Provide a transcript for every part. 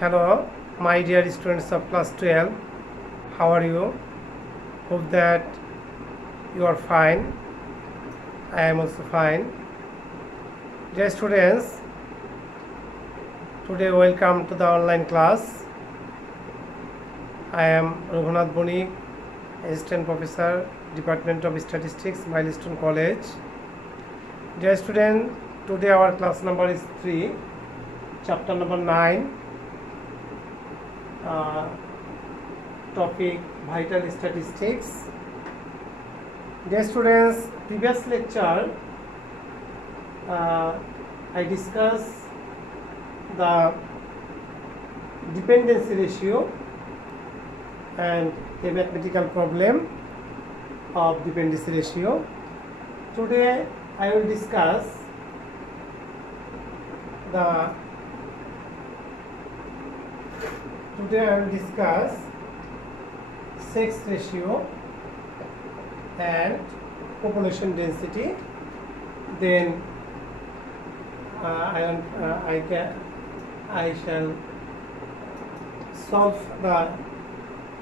Hello, my dear students of class 12. How are you? Hope that you are fine. I am also fine. Dear students, today welcome to the online class. I am Raghunath Bonik, Assistant Professor, Department of Statistics, Milestone College. Dear student, today our class number is 3, chapter number 9. Topic vital statistics. Dear students, previous lecture I discussed the dependency ratio and a mathematical problem of dependency ratio. Today I will discuss sex ratio and population density. Then I shall solve the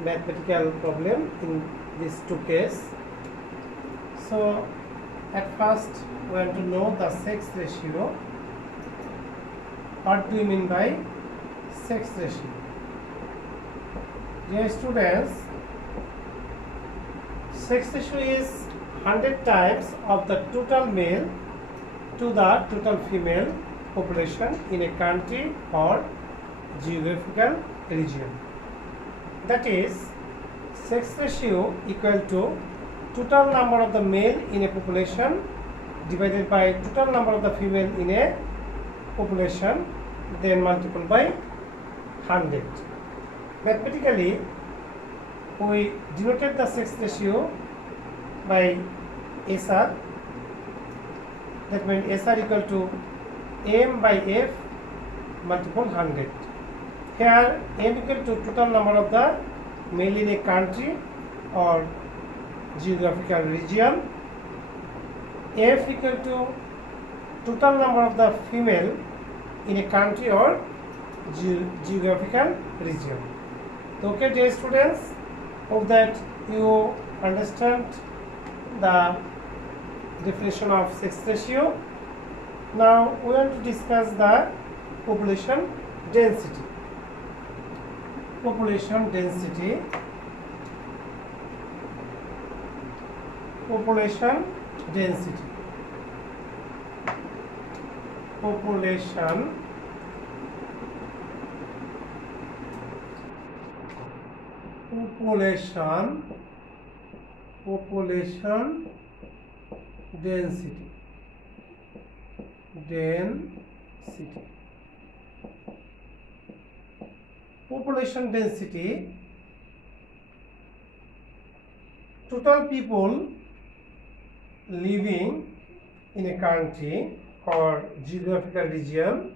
mathematical problem in these two cases. So at first we want to know the sex ratio. What do you mean by sex ratio? Dear students, sex ratio is 100 times of the total male to the total female population in a country or geographical region. That is, sex ratio equal to total number of the male in a population divided by total number of the female in a population, then multiplied by 100. Mathematically, we denoted the sex ratio by SR. That means SR equal to M by F multiple 100. Here M equal to total number of the male in a country or geographical region. F equal to total number of the female in a country or geographical region. Okay, dear students, hope that you understand the definition of sex ratio. Now we want to discuss the population density. Population density. Population density. Population density. Population density, total people living in a country or geographical region,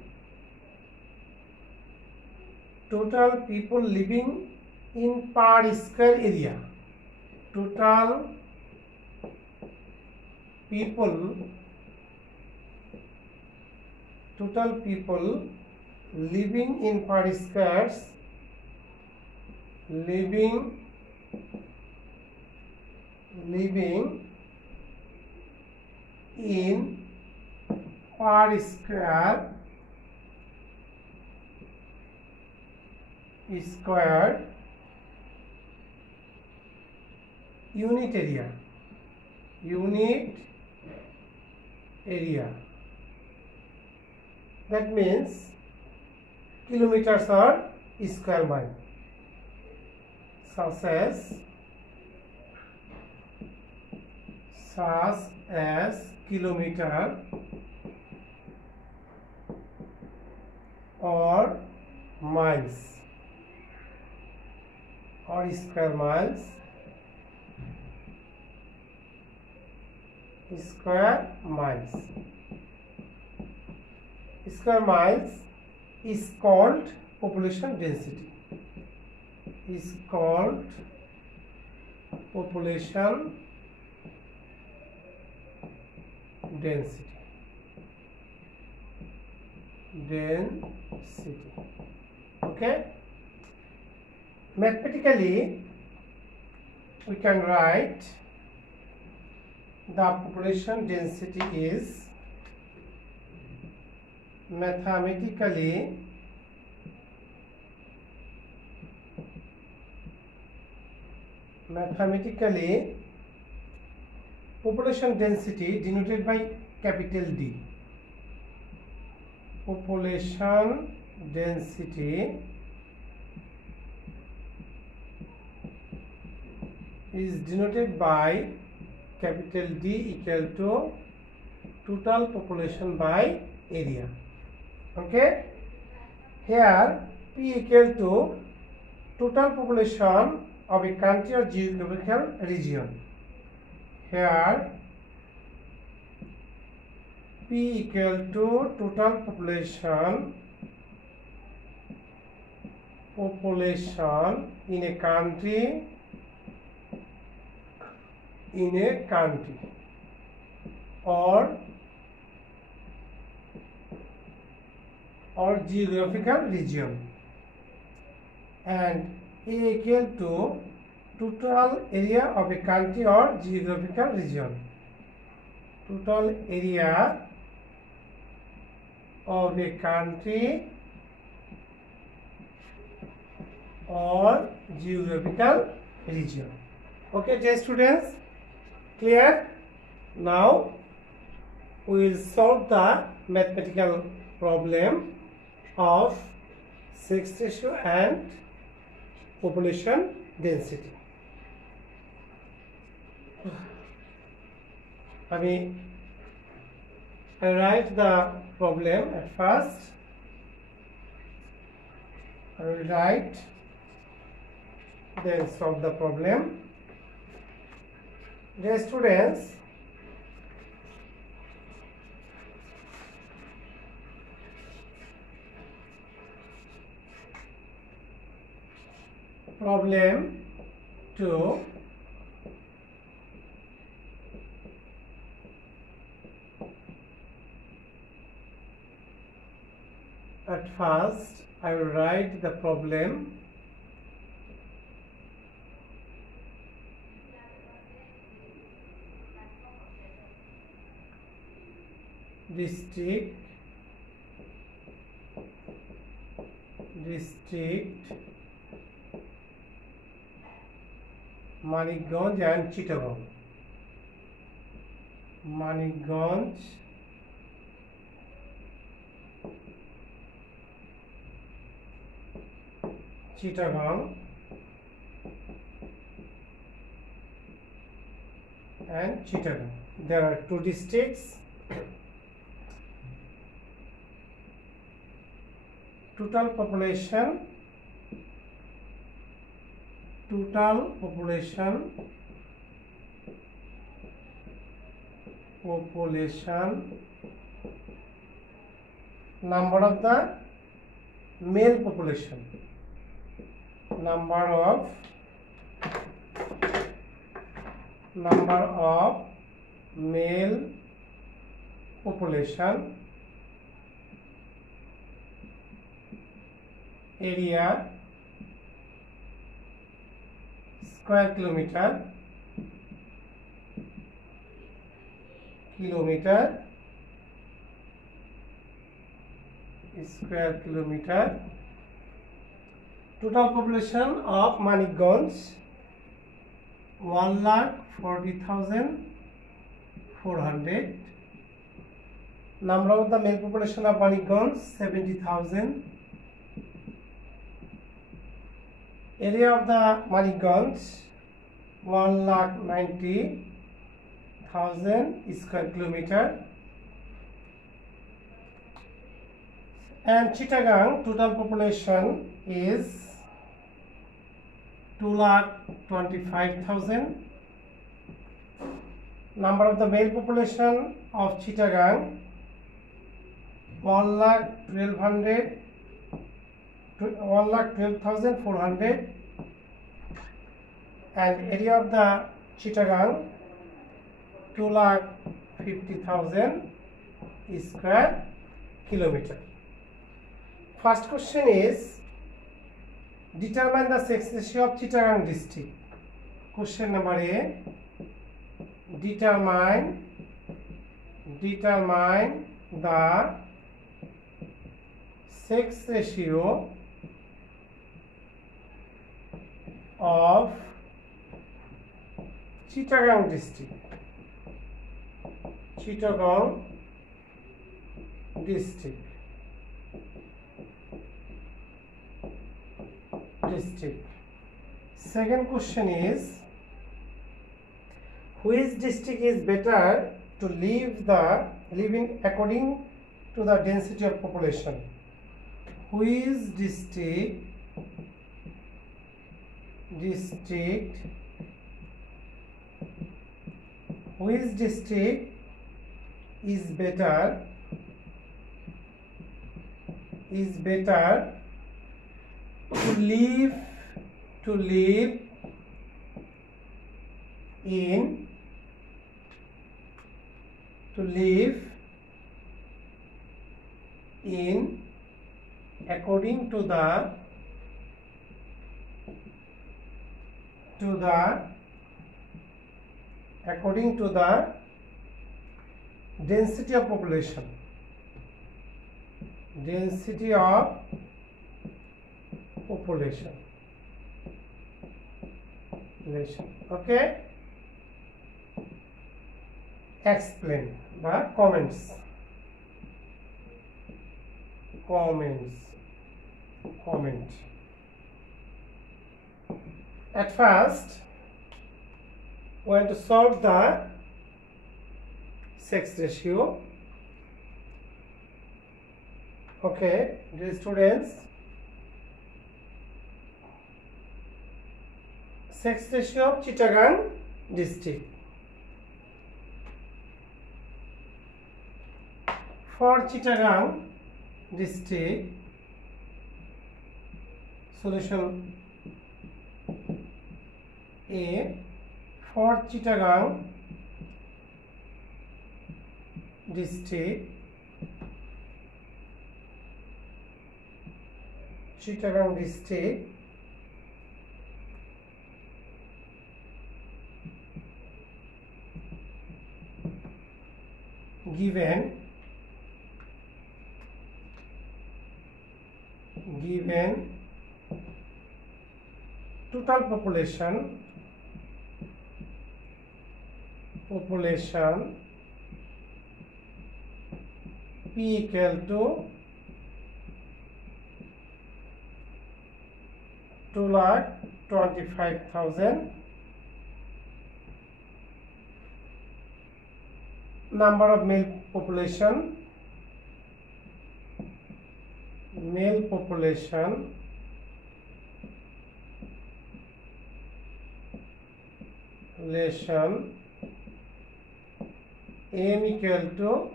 total people living in per square area. Total people living in per squares, living in per square unit area. That means kilometers or square mile, such as kilometer or miles or square miles. Square miles is called population density. Okay, mathematically we can write the population density is mathematically population density denoted by capital D. Population density is denoted by capital D equal to total population by area. Okay, here P equal to total population of a country or geographical region. Here P equal to total population in a country or geographical region, and A equal to total area of a country or geographical region. Total area of a country or geographical region. Okay, dear students, clear? Now we will solve the mathematical problem of sex ratio and population density. I write the problem at first. I will write, then solve the problem. Dear students, problem 2. At first, I will write the problem. District Manikganj and Chittagong. Manikganj, Chittagong and Chittagong. There are two districts. Total population number of the male population, number of male population, area square kilometer, square kilometer. Total population of Manikganj 1,40,400. Number of the male population of Manikganj 70,000. Area of the Manikganj 1,90,000 square kilometer. And Chittagong total population is 2,25,000. Number of the male population of Chittagong 1,12,400, and area of the Chittagong 2,50,000 square kilometer. First question is, Determine the sex ratio of Chittagong district. Question number A. Determine the sex ratio of Chittagong district. Chittagong district. Second question is, which district is better to live in according to the density of population? Which district is better to live in according to the density of population. Okay, explain the comments. Comment. At first, we want to solve the sex ratio. Okay, dear students, sex ratio of Chittagong district. For Chittagong district, solution A. For Chittagong district, given total population P equal to 2,25,000, number of male population relation M equal to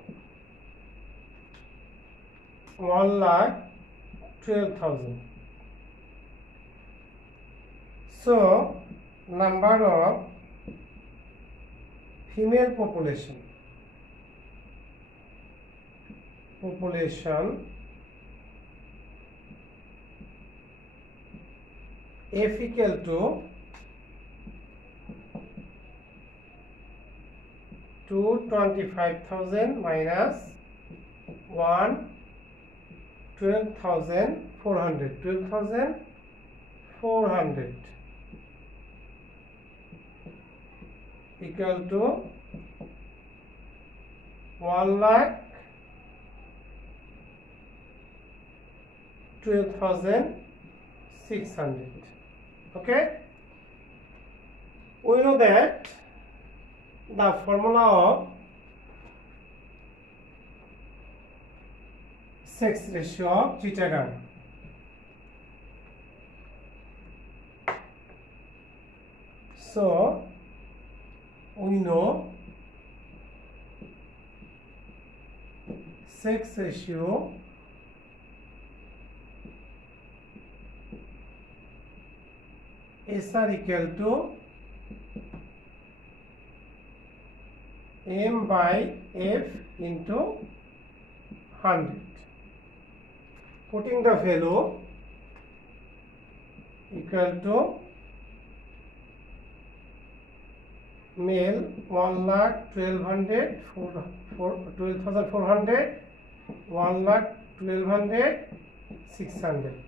1,12,000. So, number of female population F equal to 225,000 minus 12,400 equal to 1,12,600. Okay, we know that the formula of sex ratio of Chittagong. So we know sex ratio SR equal to M by F into 100. Putting the value equal to male 1,12,400, 1,12,600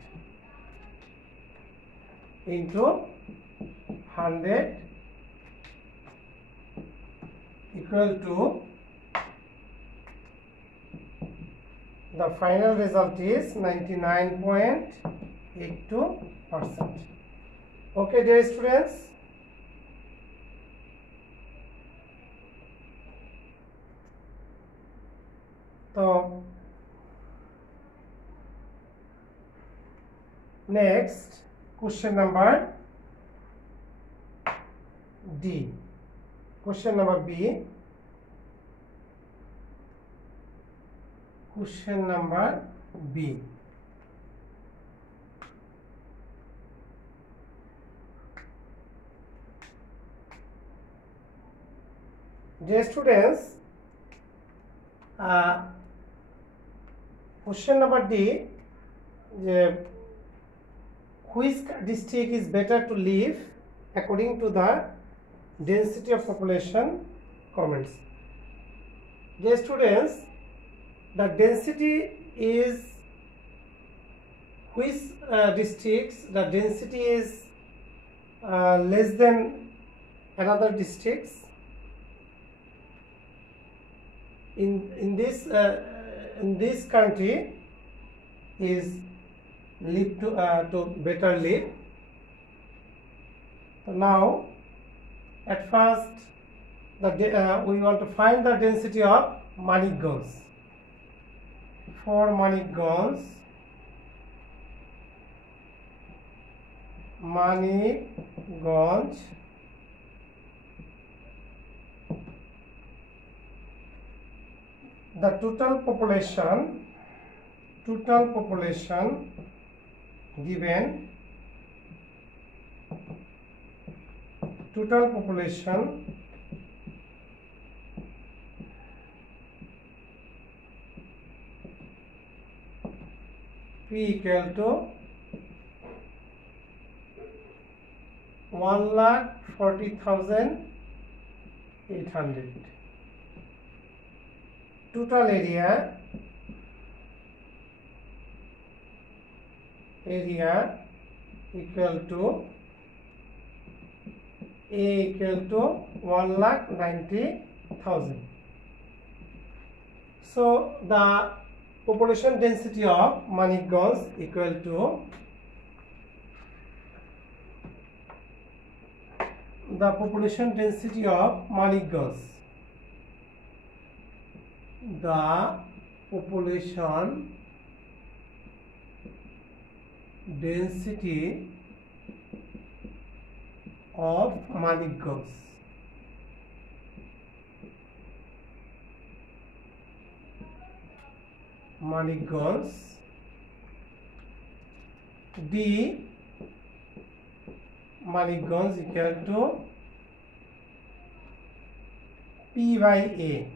into 100 equal to, the final result is 99.82%. Okay, dear students. So next question number D. Question number B. Question number B. Dear students, question number D, which district is better to live according to the density of population? Comments. Dear students, the density is which districts the density is less than another districts. In this country is live to better live. So now at first we want to find the density of Manikganj. For Manikganj, the total population given, total population P equal to 1,40,800. Total area equal to A equal to 1,90,000. So the population density of Manikganj equal to the population density of Manikganj. The population density of Manikganj. D Manikganj equal to P by A.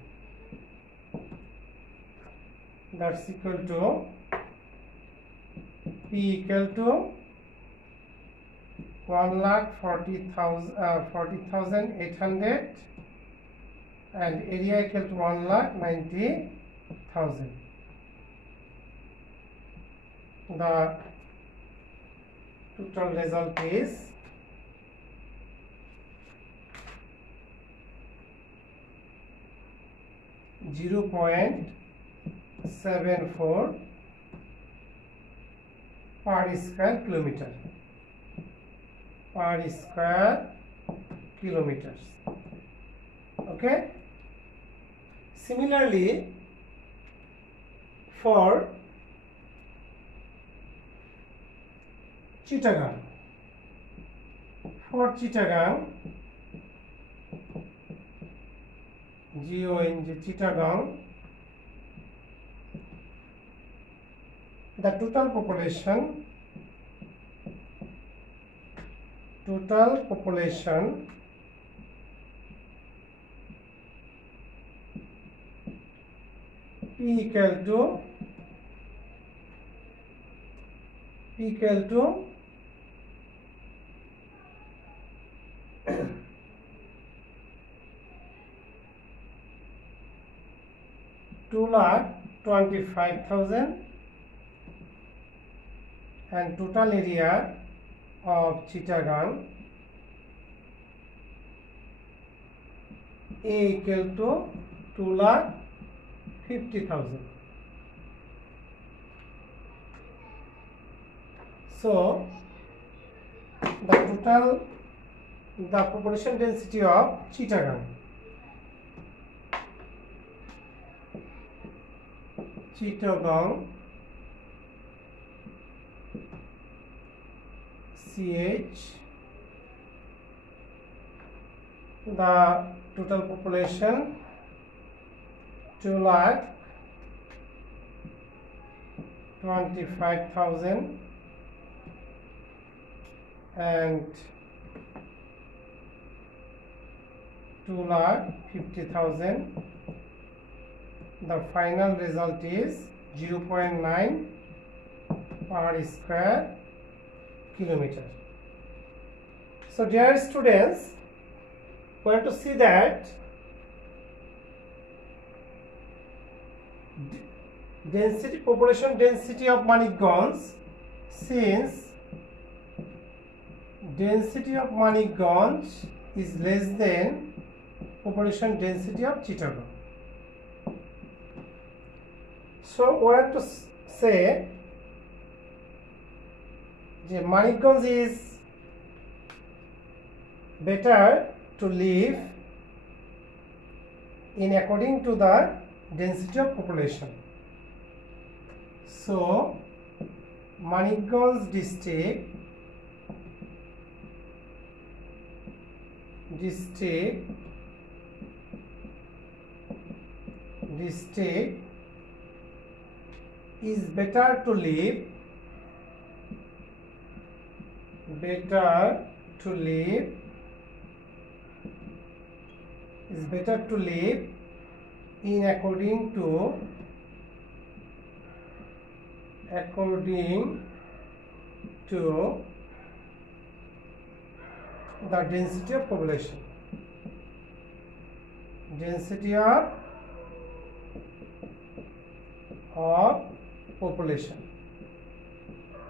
That's equal to P equal to 1,40,800 and area equal to 1,90,000. The total result is 0.74 per square kilometers. Okay. Similarly, for Chittagong, Chittagong, the total population P equal to 2,25,000 and total area of Chittagong A equal to 2,50,000. So the population density of Chittagong CH, the total population 2,25,000 and 2,50,000. The final result is 0.9 per square kilometer. So dear students, we have to see that population density of Manikganj, since density of Manikganj is less than population density of Chittagong. So we have to say that Manikganj is better to live in according to the density of population. So Manikganj district is better to live in according to the density of population. Density of population.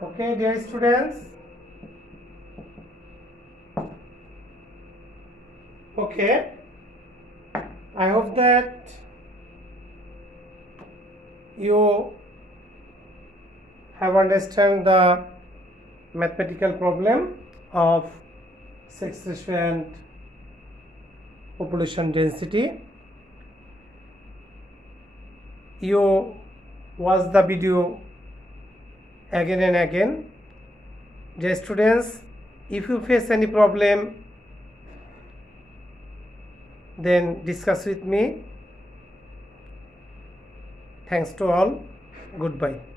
Okay, dear students. Okay, I hope that you have understand the mathematical problem of sex ratio and population density. You watch the video again and again. Dear students, if you face any problem, then discuss with me. Thanks to all. Goodbye.